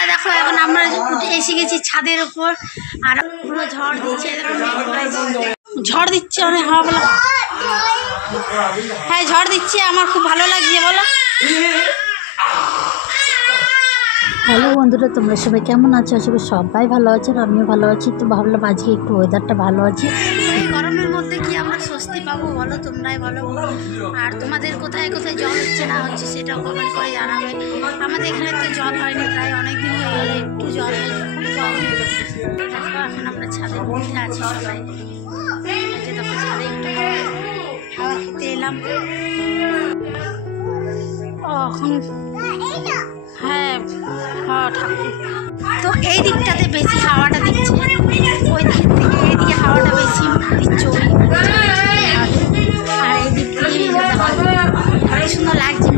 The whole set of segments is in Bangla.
বন্ধুরা দেখো এখন আমরা এসে গেছি ছাদের উপর আর পুরো ঝড় দিচ্ছে অনেক হাওয়া বলো হ্যাঁ ঝড় দিচ্ছে আমার খুব ভালো লাগছে বলো। হ্যালো বন্ধুরা, তোমরা সবাই কেমন আছো? আসলে সবাই ভালো আছেন, আমিও ভালো আছি। তো ভাবলাম আজকে একটু ওয়েদারটা ভালো আছে। এই গরমের মধ্যে কি আমরা স্বস্তি পাবো বলো, তোমরাই বলো। আর তোমাদের কোথায় কোথায় জল হচ্ছে না হচ্ছে সেটাও কমেন্ট করে জানাবে। আমাদের এখানে তো জল হয়নি, প্রায় অনেক দিন হয়ে গেলে একটু জল হয়নি, খুব কম। এখন আমরা ছাদের মধ্যে আছি সবাই, দেখো ছাদে একটু হাওয়া খেতে এলাম। এখন হ্যাঁ ঠাকুর তো এই দিকটাতে বেশি হাওয়াটা দিচ্ছে, ওই দিক থেকে এইদিকে হাওয়াটা বেশি দিচ্ছে ওই আর এই দিক থেকে অনেক সুন্দর লাগছে।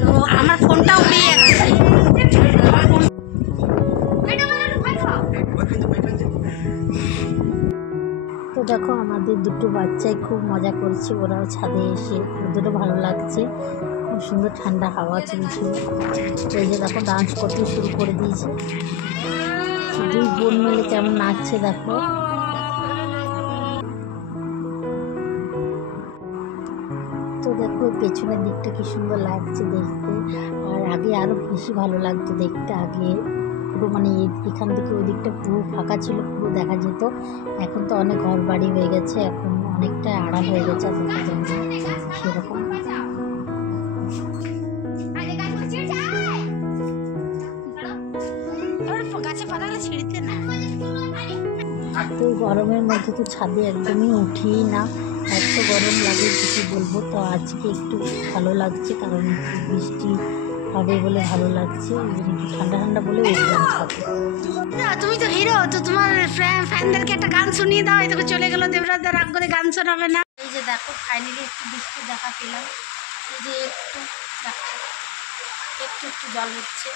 তো আমার ফোনটাও উড়ে যাচ্ছে। তো দেখো আমাদের দুটো বাচ্চাই খুব মজা করছে, ওরাও ছাদে এসে ওদেরও ভালো লাগছে। খুব সুন্দর ঠান্ডা হাওয়া চলছিল। ওই যে দেখো ডান্স করতে শুরু করে দিয়েছে, দুই বোন মিলে কেমন নাচছে দেখো। তো দেখো পেছনের দিকটা কি সুন্দর লাগছে দেখতে, আর আগে আরো বেশি ভালো লাগতো দেখতে। আগে পুরো মানে এখান থেকে ওই দিকটা পুরো ফাঁকা ছিল, পুরো দেখা যেত। এখন তো অনেক ঘর বাড়ি হয়ে গেছে, এখন অনেকটা আড়াল হয়ে গেছে, দেখা যায় না সেরকম। তো গরমের মধ্যে তো ছাদে একদমই উঠি না, এত গরম লাগে কিছু বলবো। তো আজকে একটু ভালো লাগছে, কারণ বৃষ্টি হবে বলে ভালো লাগছে, একটু ঠান্ডা ঠান্ডা বলে উঠলাম ছাদে। তুমি তো হিরো, তো তোমার ফ্যানদেরকে একটা গান শুনিয়ে দাও। এই তোকে চলে গেলো দেবরাজ, রাগ করে গান শোনাবে না। এই যে দেখো ফাইনালি একটু বৃষ্টি দেখা পেলাম, এই যে একটু দেখো একটু একটু জল হচ্ছে।